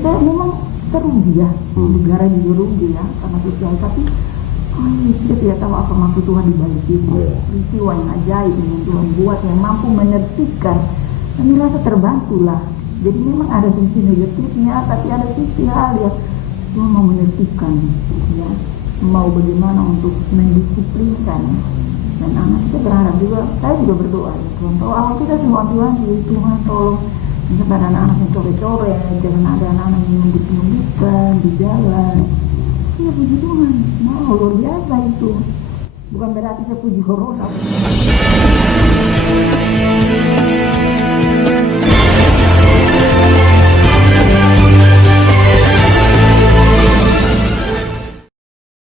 kita memang terugi ya, negara juga rugi ya karena sosial, tapi kita tidak tahu apa maksud Tuhan di balik itu. Peristiwa yang ajaib yang Tuhan buat yang mampu menertibkan. Kami rasa terbantulah. Jadi memang ada sisi negatifnya, tapi ada sisi hal yang Tuhan mau menertibkan, ya, mau bagaimana untuk mendisiplinkan. Dan anak kita berharap juga, saya juga berdoa, ya Tuhan, awal kita semua Tuhan, Tuhan tolong kepada anak-anak yang coret-coret, jangan ada anak-anak yang membut-membutkan di jalan. Ya puji Tuhan, luar biasa itu. Bukan berarti saya puji corona.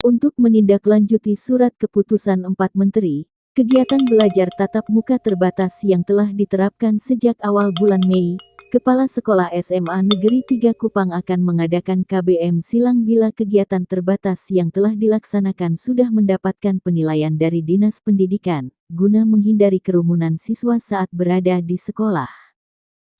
Untuk menindaklanjuti surat keputusan 4 Menteri, kegiatan belajar tatap muka terbatas yang telah diterapkan sejak awal bulan Mei, Kepala Sekolah SMA Negeri 3 Kupang akan mengadakan KBM silang bila kegiatan terbatas yang telah dilaksanakan sudah mendapatkan penilaian dari Dinas Pendidikan, guna menghindari kerumunan siswa saat berada di sekolah.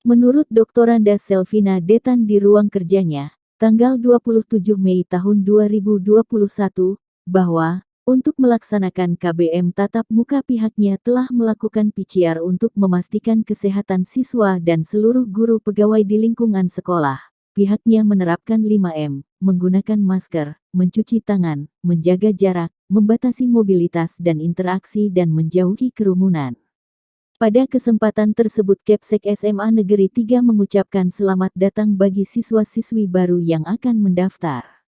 Menurut Doktoranda Selvina Detan di ruang kerjanya, tanggal 27 Mei tahun 2021, bahwa untuk melaksanakan KBM tatap muka pihaknya telah melakukan PCR untuk memastikan kesehatan siswa dan seluruh guru pegawai di lingkungan sekolah. Pihaknya menerapkan 5M, menggunakan masker, mencuci tangan, menjaga jarak, membatasi mobilitas dan interaksi dan menjauhi kerumunan. Pada kesempatan tersebut Kepsek SMA Negeri 3 mengucapkan selamat datang bagi siswa-siswi baru yang akan mendaftar.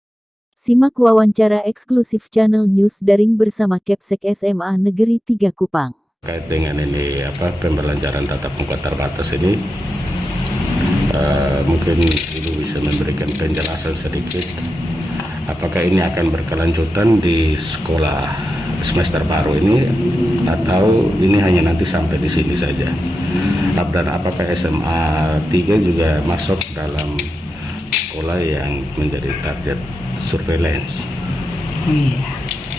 Simak wawancara eksklusif Channel News Daring bersama Kepsek SMA Negeri 3 Kupang. Terkait dengan ini pembelajaran tatap muka terbatas ini, mungkin Ibu bisa memberikan penjelasan sedikit. Apakah ini akan berkelanjutan di sekolah semester baru ini atau ini hanya nanti sampai di sini saja? Dan apakah SMA 3 juga masuk dalam sekolah yang menjadi target surveillance? Oh iya.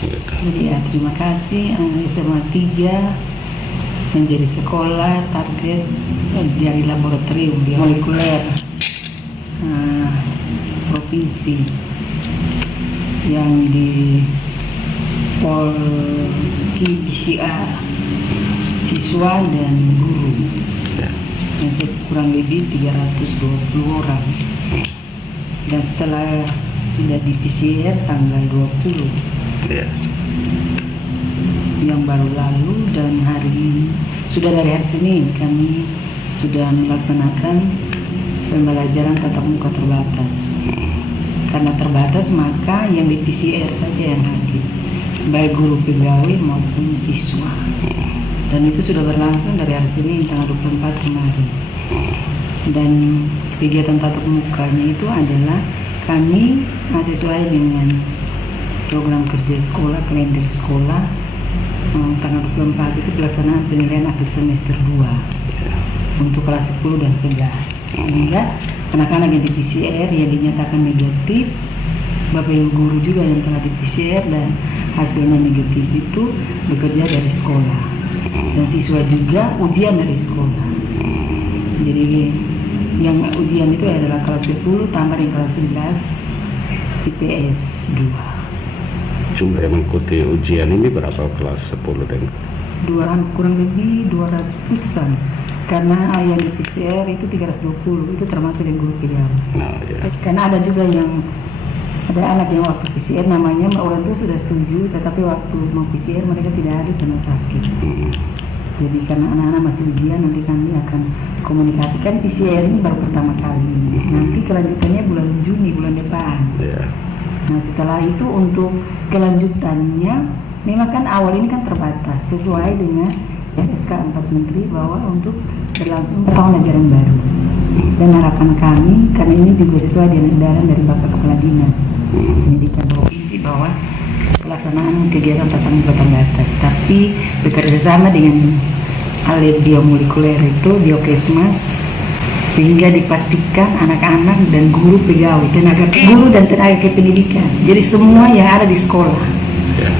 Gitu. Jadi ya, terima kasih. SMA 3 menjadi sekolah target dari laboratorium biomolekuler provinsi yang di PCR siswa dan guru. Yang kurang lebih 320 orang. Dan setelah sudah di PCR tanggal 20 yang baru lalu, dan hari ini sudah dari hari Senin kami sudah melaksanakan pembelajaran tatap muka terbatas. Karena terbatas maka yang di PCR saja yang hadir, baik guru pegawai maupun siswa. Dan itu sudah berlangsung dari hari Senin tanggal 24 kemarin. Dan kegiatan tatap mukanya itu adalah kami sesuai dengan program kerja sekolah, kalender sekolah, tanggal 24 itu pelaksanaan penilaian akhir semester 2 untuk kelas 10 dan 11. Sehingga anak-anak yang di PCR yang dinyatakan negatif, Bapak Ibu guru juga yang telah di PCR dan hasilnya negatif itu bekerja dari sekolah. Dan siswa juga ujian dari sekolah. Jadi yang ujian itu adalah kelas 10 tambah dengan kelas 11 IPS 2. Jumlah yang mengikuti ujian ini berapa kelas 10 dan? Kurang lebih 200-an. Karena yang di PCR itu 320, itu termasuk yang guru pegawai. Karena ada juga yang ada anak yang waktu PCR namanya orang tua sudah setuju, tetapi waktu mau PCR mereka tidak ada karena sakit. Jadi karena anak-anak masih ujian, nanti kami akan komunikasikan. PCR ini baru pertama kali. Nanti kelanjutannya bulan Juni, bulan depan. Nah setelah itu untuk kelanjutannya, memang kan awal ini kan terbatas sesuai dengan SK 4 Menteri bahwa untuk berlangsung tahun ajaran baru. Dan harapan kami, karena ini juga sesuai dengan edaran dari Bapak Kepala Dinas Pendidikan Provinsi bahwa pelaksanaan kegiatan tatap muka terbatas, tapi bekerja sama dengan alat biomolekuler itu Biokesmas, sehingga dipastikan anak-anak dan guru pegawai, tenaga guru dan tenaga kependidikan, jadi semua yang ada di sekolah,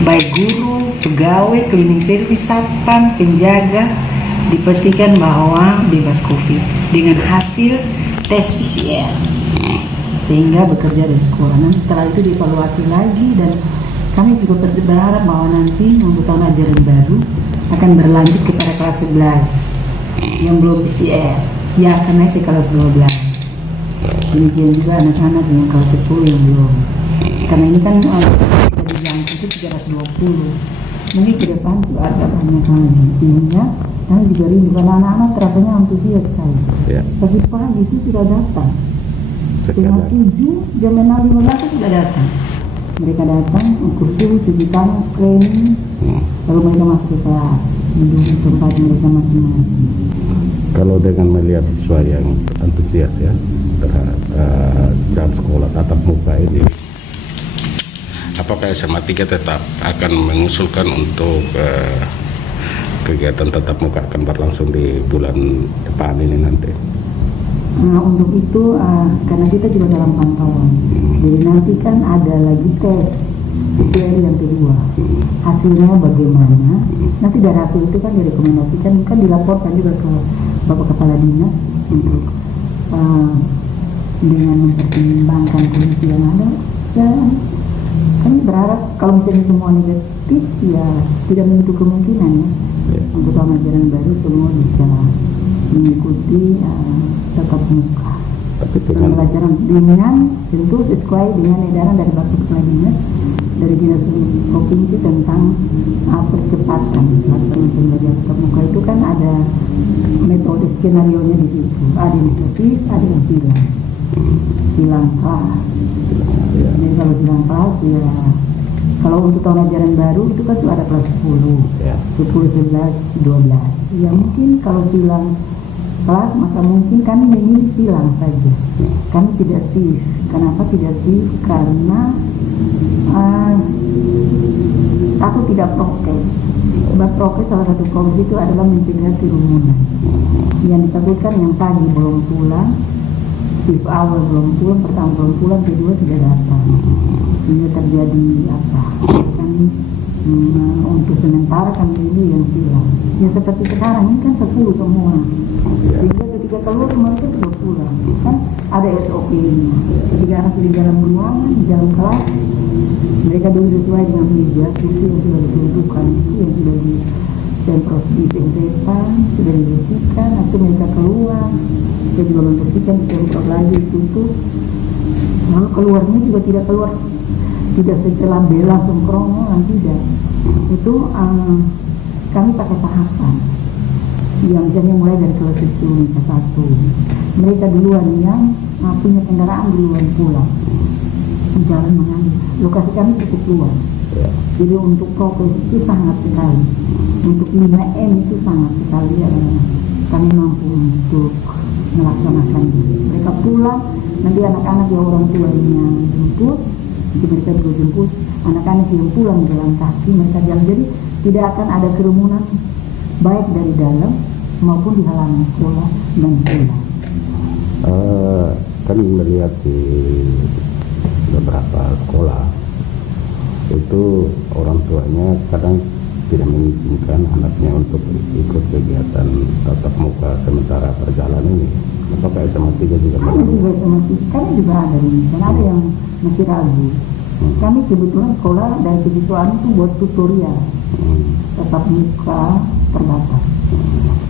baik guru, pegawai, cleaning service, satpam, penjaga, dipastikan bahwa bebas COVID dengan hasil tes PCR. sehingga bekerja dari sekolah. Nanti setelah itu dievaluasi lagi, dan kami juga berharap bahwa nanti untuk tahun ajaran baru akan berlanjut kepada kelas 11 yang belum PCR, ya akan naik ke kelas 12. Demikian juga anak-anak yang kelas 10 yang belum. Karena ini kan dari jangka itu 320. Mungkin ke depan juga ada banyak lagi. Sehingga kami juga rindu karena anak-anak terapanya antusias sekali. Ya. Tapi pagi itu sudah datang. Setengah 7, jam 6.15 sudah datang. Mereka datang untuk cuci tangan, cleaning, lalu mereka masuk ke kelas, duduk di tempat mereka masing-masing. Kalau dengan melihat siswa yang antusias ya terhadap dalam sekolah tatap muka ini, apakah SMA 3 tetap akan mengusulkan untuk kegiatan tatap muka akan berlangsung di bulan depan ini nanti? Nah, untuk itu karena kita juga dalam pantauan, jadi nanti kan ada lagi tes PCR yang kedua, hasilnya bagaimana? Nanti dari hasil itu kan direkomendasikan, kan dilaporkan juga ke Bapak Kepala Dinas untuk dengan mempertimbangkan kondisi yang ada. Ya, kami berharap kalau misalnya semua negatif, ya tidak menutup kemungkinan ya untuk tahun ajaran baru semua bisa mengikuti tatap muka. Pembelajaran dengan tentu sesuai dengan edaran dari Bapak Kepala Dinas dari Dinas Provinsi tentang percepatan pelaksanaan pembelajaran tatap muka. Itu kan ada metode skenario nya di situ. Ada yang negatif, ada yang silang kelas. Jadi kalau silang kelas ya, kalau untuk tahun ajaran baru itu kan sudah ada kelas 10, 11, 12. Ya mungkin kalau silang kelas maka mungkin kami memilih silang saja. Kami tidak shift. Kenapa tidak shift? Karena aku tidak prokes. Sebab prokes salah satu prokes itu adalah mencegah kerumunan. Yang ditakutkan yang tadi belum pulang, shift awal belum pulang, pertama belum pulang, kedua tidak datang. Sehingga terjadi apa? Kami untuk sementara kami ini yang silang. Ya seperti sekarang ini kan 10 semua. Sehingga ketika keluar mereka sudah pulang. Kan ada SOP ini. Ketika anak di dalam ruangan, di dalam kelas, mereka dulu sesuai dengan meja, kursi yang sudah ditentukan, itu yang sudah disemprot disinfektan, sudah dibersihkan, nanti mereka keluar, saya juga membersihkan, disemprot lagi, tutup. Lalu keluarnya juga tidak keluar, tidak setelah langsung kerongkongan, tidak. Itu kami pakai tahapan. Yang misalnya mulai dari kelas 10 ke 1, mereka duluan yang punya kendaraan duluan pulang, jalan mengambil. Lokasi kami cukup luas, jadi untuk prokes itu sangat sekali, untuk 5M itu sangat sekali kami mampu untuk melaksanakan. Mereka pulang, nanti anak-anak yang orang tuanya jemput, nanti mereka juga jemput anak-anak yang pulang jalan kaki, mereka jalan. Jadi tidak akan ada kerumunan baik dari dalam maupun di halaman sekolah dan pulang. Kan melihat di beberapa sekolah itu orang tuanya kadang tidak mengizinkan anaknya untuk ikut kegiatan tatap muka sementara perjalanan ini. Apakah SMA 3 juga kami juga ada ini, dan ada yang masih ragu. Kami kebetulan sekolah dan siswaan itu buat tutorial tatap muka terbatas.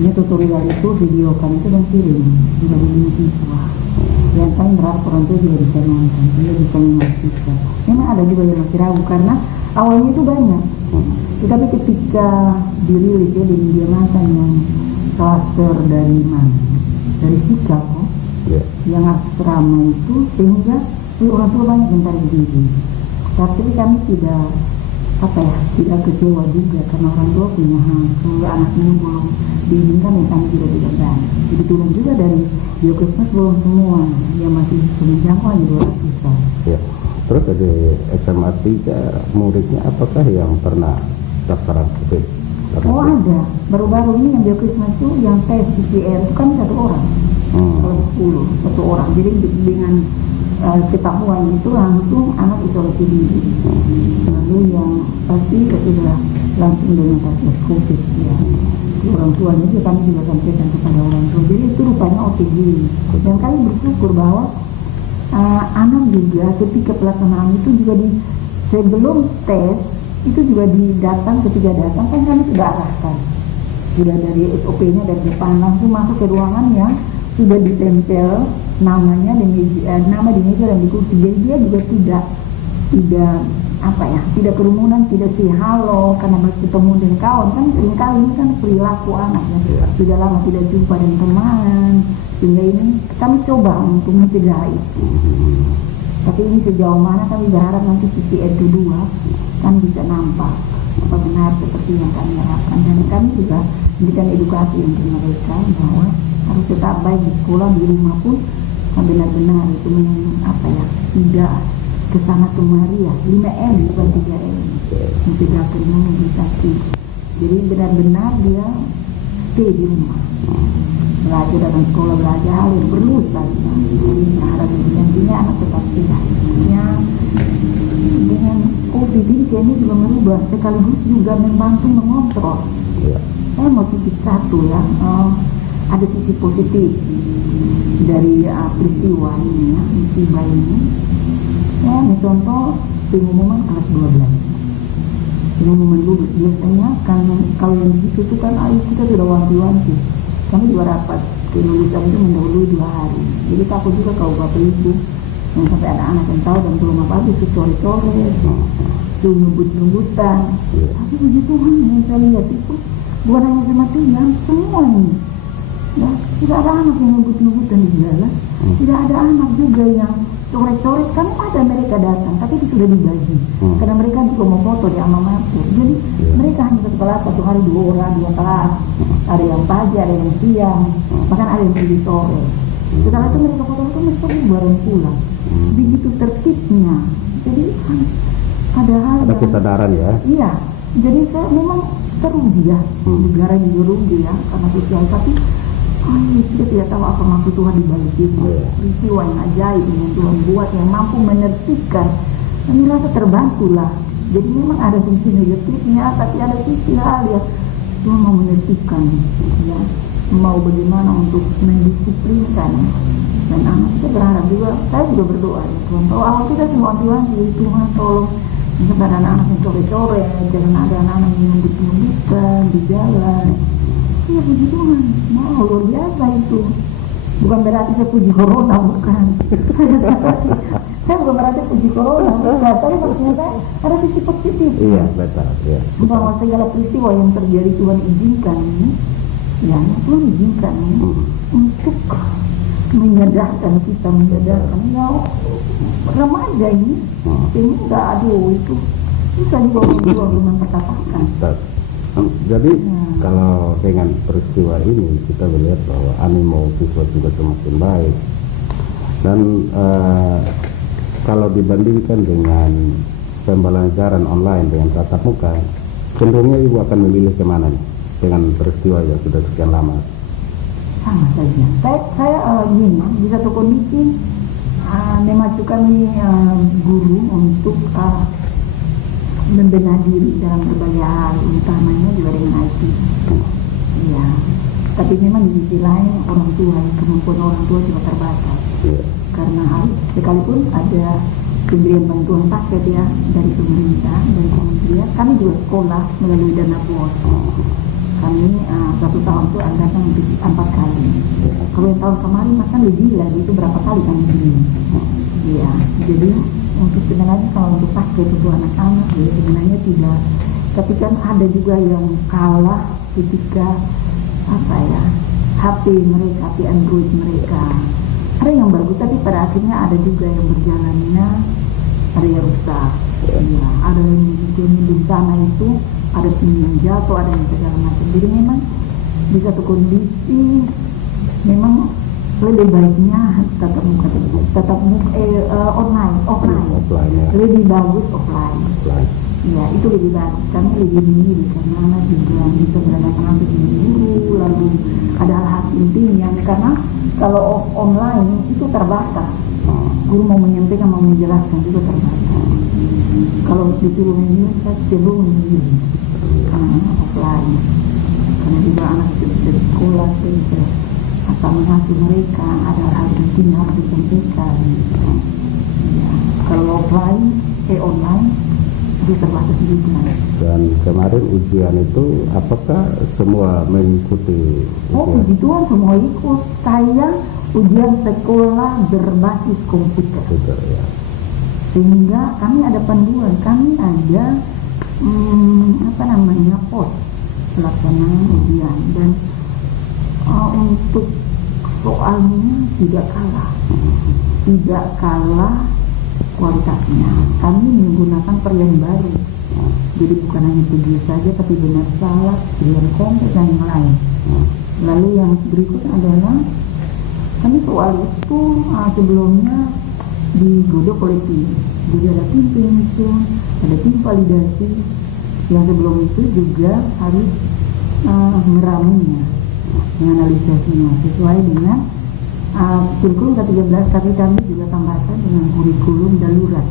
Ini tutorial itu video kami itu dan kirim juga di siswa. Yang kami berharap orang tua juga bisa nonton, juga bisa memastikan. Memang ada juga yang masih ragu karena awalnya itu banyak. Tetapi ketika dirilis ya di media massa yang klaster dari mana? Dari sikap yang asrama itu, sehingga orang tua banyak yang tarik diri. Tapi kami tidak tidak kecewa juga karena orang tua punya hak. Kalau anaknya belum diizinkan ya kami tidak berani. Kebetulan juga dari Biokesmas belum semua yang masih menjangkau hanya 200-an. Ya. Terus ada SMA 3 muridnya apakah yang pernah daftar COVID? Oh ada, baru-baru ini yang Biokesmas itu yang tes PCR itu kan 1 orang. Kalau 10, 1 orang. Jadi dengan ketahuan itu langsung anak isolasi diri. Lalu yang pasti sudah langsung dengan kasus COVID ya. Orang tuanya juga kami juga sampaikan kepada orang tua. Jadi itu rupanya OTG. Dan kami bersyukur bahwa anak juga ketika pelaksanaan itu juga sebelum tes itu juga datang ketika datang kan kami sudah arahkan, sudah dari SOP-nya dari depan langsung masuk ke ruangan yang sudah ditempel namanya nama di meja dan di kursi. Jadi dia juga tidak tidak kerumunan, tidak si halo karena bertemu dengan kawan kan seringkali ini kan perilaku anak ya. Sudah lama tidak jumpa dengan teman, sehingga ini kami coba untuk mencegah itu. Tapi ini sejauh mana kami berharap nanti PCR kedua kan bisa nampak apa benar seperti yang kami harapkan, dan kami juga memberikan edukasi untuk mereka bahwa harus tetap baik di sekolah, di rumah pun benar-benar itu tidak kesana kemari ya, 5M bukan 3M, mencegah kerumunan mobilisasi. Jadi benar-benar dia stay di rumah, belajar dalam sekolah, belajar hal yang perlu sekali. Nah, harap intinya anak tetap sehat. Ya, dengan COVID ini juga merubah sekaligus juga membantu mengontrol. Saya mau titik satu ya, ada sisi positif dari peristiwa ini ya, musibah ini. Ya, contoh pengumuman kelas 12. Pengumuman lulus biasanya kan kalau yang begitu itu kan kita sudah wanti-wanti. Kami juga rapat kelulusan itu mendahului 2 hari. Jadi takut juga kalau bapak ibu yang sampai ada anak yang tahu dan belum apa-apa itu sore-sore itu ngebut-ngebutan. Tapi begitu yang saya lihat itu bukan hanya kematian, semua ini. Ya, tidak ada anak yang ngebut-ngebutan di jalan. Tidak ada anak juga yang sore-sore, kan ada mereka datang, tapi itu sudah dibagi. Karena mereka juga mau foto di alma mater. Jadi mereka hanya satu kelas, 1 hari 2 orang, 2 kelas. Ada yang pagi, ada yang siang, bahkan ada yang pergi sore. Setelah itu mereka foto-foto, mereka bareng pulang. Begitu tertibnya. Jadi padahal ada kesadaran ya. Iya. Jadi saya memang terugi ya, negara juga rugi ya karena sosial. Tapi kita tidak tahu apa maksud Tuhan di balik itu. Peristiwa yang ajaib yang Tuhan buat yang mampu menertibkan. Kami rasa terbantulah. Jadi memang ada sisi negatifnya, tapi ada sisi hal ya Tuhan mau menertibkan, ya, mau bagaimana untuk mendisiplinkan. Dan anak kita berharap juga, saya juga berdoa ya Tuhan. Kalau awal kita semua Tuhan, Tuhan tolong kepada anak-anak yang sore-sore, jangan ada anak-anak yang ngebut-ngebutan di jalan. Ya begitu kan, mau luar biasa itu. Bukan berarti saya puji corona, bukan. Saya bukan berarti puji corona, bukan. Tapi maksudnya saya ada sisi positif. Iya, betul. Ya, bahwa segala peristiwa yang terjadi Tuhan izinkan ini, ya Tuhan izinkan ini untuk menyadarkan kita, menyadarkan ya remaja ini, sehingga aduh itu bisa juga belum memperkatakan. Jadi kalau dengan peristiwa ini kita melihat bahwa animo siswa juga semakin baik, dan kalau dibandingkan dengan pembelajaran online dengan tatap muka, cenderungnya ibu akan memilih kemana nih dengan peristiwa yang sudah sekian lama? Sama saja. Saya gini, di satu kondisi memajukan guru untuk membenahi diri dalam berbagai hal, utamanya juga dengan IT. Ya, tapi memang di sisi lain orang tua, kemampuan orang tua juga terbatas. Karena sekalipun ada pemberian bantuan paket ya dari pemerintah, dari kementerian, kami juga sekolah melalui dana BOS. Kami 1 tahun itu anggaran 4 kali. Kalau yang tahun kemarin makan lebih lagi, itu berapa kali kami beli. Ya, jadi untuk sebenarnya kalau untuk pakai untuk anak-anak ya sebenarnya tidak, tapi kan ada juga yang kalah ketika HP mereka, HP Android mereka ada yang bagus, tapi pada akhirnya ada juga yang berjalannya ada yang rusak ya, ada yang di sana itu ada yang jatuh, ada yang segala macam. Jadi memang di satu kondisi memang lebih baiknya tetap online, offline ya. Lebih bagus offline. Ya itu lebih bagus, kami lebih memilih karena anak juga bisa berhadapan dengan guru, lalu ada hal intinya karena kalau online itu terbatas. Guru mau menyampaikan, mau menjelaskan juga terbatas. Kalau disuruh memilih, saya cenderung memilih karena offline. Karena juga anak itu bisa sekolah, bisa mengasuh mereka, ada hal penting yang harus disampaikan. Ya, kalau online itu terbatas juga. Dan kemarin ujian itu apakah semua mengikuti ujian? Begituan semua ikut. Saya ujian sekolah berbasis komputer. Ya. Sehingga kami ada panduan, kami ada pos pelaksanaan ujian, dan untuk soalnya tidak kalah kualitasnya. Kami menggunakan perian baru, jadi bukan hanya tujuh saja, tapi benar salah, pilihan kompleks dan yang lain. Lalu yang berikut adalah kami soal itu sebelumnya digodok kolektif, jadi ada tim penyusun, ada tim validasi, yang sebelum itu juga harus meramunya, menganalisasinya sesuai dengan kurikulum ke-13, tapi kami juga tambahkan dengan kurikulum darurat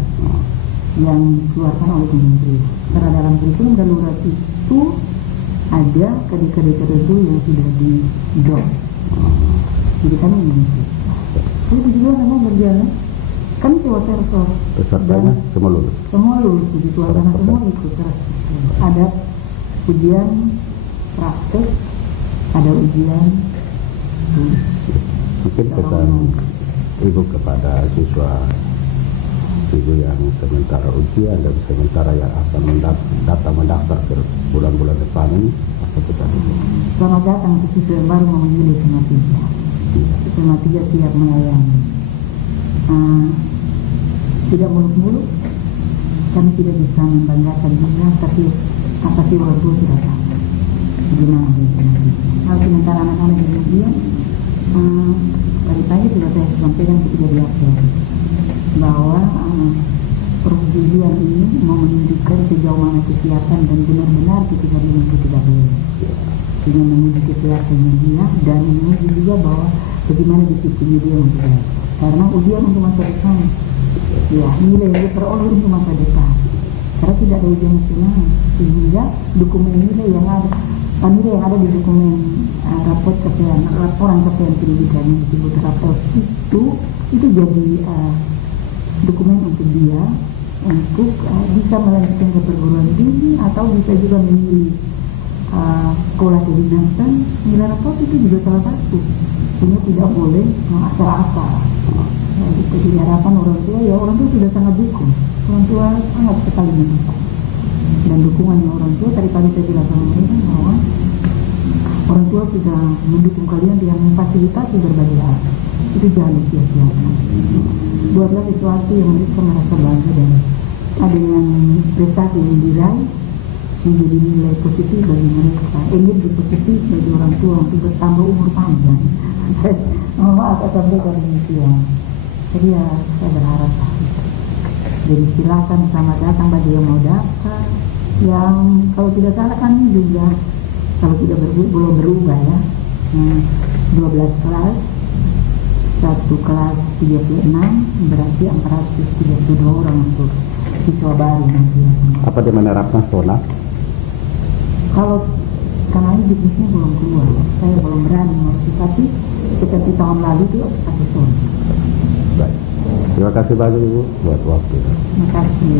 yang dikeluarkan oleh Kementerian. Karena dalam kurikulum darurat itu ada kode-kode tertentu yang sudah di-drop. Jadi kami mengikuti. Itu juga memang berjalan. Kami coba server. Pesertanya semua lulus. Semua lulus, jadi suasana semua ikut. Ada ujian praktek, ada ujian tulis. Mungkin pesan Ibu kepada siswa yang sementara ujian dan sementara yang akan mendaftar ke bulan-bulan depan ini, apa pesan Ibu? Selamat datang ke siswa yang baru mau memilih SMA 3. SMA 3 siap melayani. Tidak muluk-muluk, kami tidak bisa membanggakan dia, tapi apa sih orang tua sudah tahu gimana dia. Kalau sementara anak-anak yang ujian, dari pagi sudah saya sampaikan ketika di upload bahwa proses ujian ini mau menunjukkan sejauh mana kesiapan dan benar-benar ketika dia mengikuti dahulu, dengan menguji kesiapannya dia dan menguji juga bahwa bagaimana disiplinnya dia untuk belajar. Karena ujian untuk masa depan, ya nilai yang diperoleh untuk masa depan. Karena tidak ada ujian nasional, sehingga dokumen nilai yang ada di dokumen laporan capaian pendidikan yang disebut rapor itu jadi dokumen untuk dia untuk bisa melanjutkan ke perguruan tinggi atau bisa juga memilih sekolah kedinasan. Nilai rapor itu juga salah satu, sehingga tidak boleh asal-asal. Jadi harapan orang tua sudah sangat dukung, orang tua sangat sekali mendukung, dan dukungannya orang tua tadi saya bilang sama mereka bahwa orang tua sudah mendukung kalian dengan memfasilitasi berbagai hal. Itu jangan disia-siakan. Buatlah sesuatu yang mereka merasa bangga dan dengan prestasi yang diraih menjadi nilai positif bagi mereka, energi positif bagi orang tua untuk bertambah umur panjang. Maaf atas demikian. Jadi ya saya berharap. Jadi silakan selamat datang bagi yang mau daftar. Yang kalau tidak salah kami juga kalau tidak belum berubah ya, 12 kelas, 1 kelas 36, berarti 432 orang untuk siswa baru nanti. Apa dia menerapkan zona? Kalau karena ini bisnisnya belum keluar, saya belum berani mengerti, tapi seperti tahun lalu itu pakai zona. Baik. Terima kasih banyak Ibu buat waktu. Terima kasih.